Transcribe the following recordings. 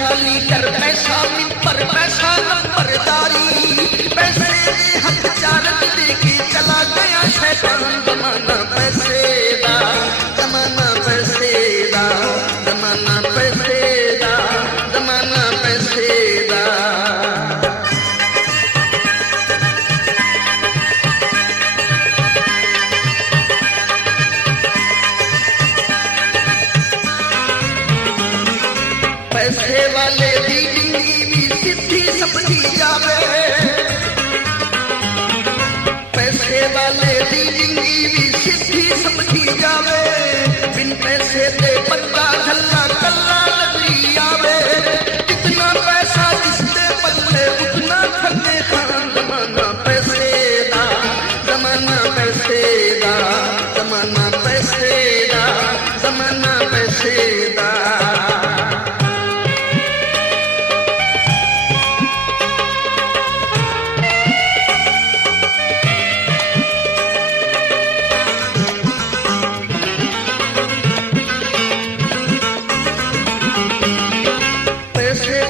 पैसाली कर पैसा मिल पर पैसा नंबरदारी, पैसे दे हक चारत देके चला गया शैतान। जमाना पैसे दा, जमाना पैसे दा, जमाना पैसे दा, जमाना पैसे दा। पैसे वाले दी जिंदगी सिद्धि समझी जावे, पैसे वाले दी जिंदगी सिद्धि समझी जावे। बिन पैसे दे बंदा झल्ला कल्ला नजरी आवे, जितना पैसा जिसके पल्ले उतना खन्ने खान। जमाना पैसे दा, जमाना पैसे दा, जमाना पैसे दा, जमाना पैसे दा।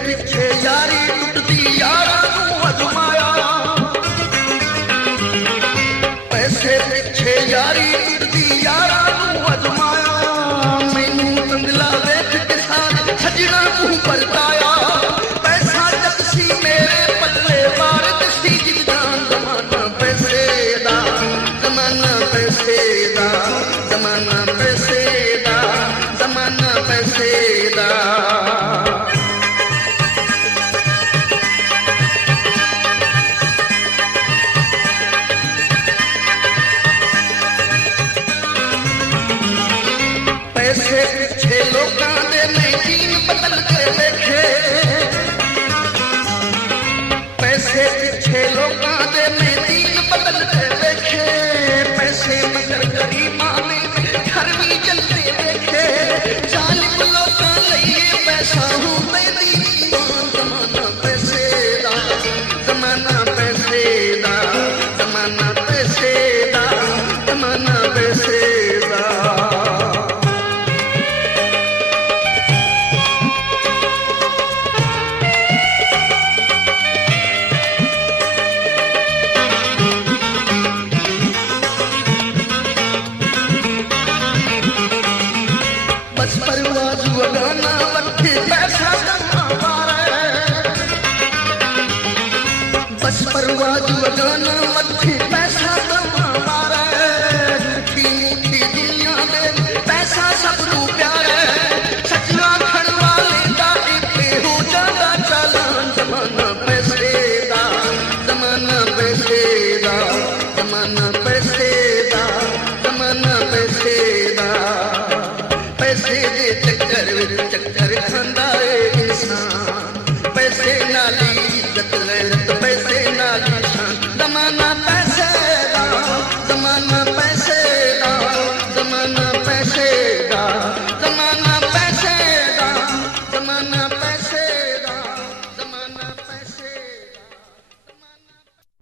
पिछे यारी टुटदी यारा नू अजमाया, पैसे पिछे यारी टुटदी यारा नू अजमाया। मैनू तंगला वेख के सारे सजना मुंह परताया, पैसा जब सी मेरे पल्ले वारद सी जिंदान। जमाना पैसे दा, जमाना पैसे दा, जमाना पैसे दा, जमाना पैसे दा। पैसे पिछे लोकां दे मैं दीन बदल के देखे, पैसे पिछे लोकां दे मैं दीन बदल के देखे। पैसे मगर गरीबां ने घर भी जलते देखे, जालिम लोकां लईए पैसा हूं मैं दीवान। जमाना पैसे दा, जमाना पैसे दा, जमाना पैसे दा, जमाना पैसे दा। बस परवाज वगाना वक्ते पैसा कमावारे, बस परवाज वगाना वक्ते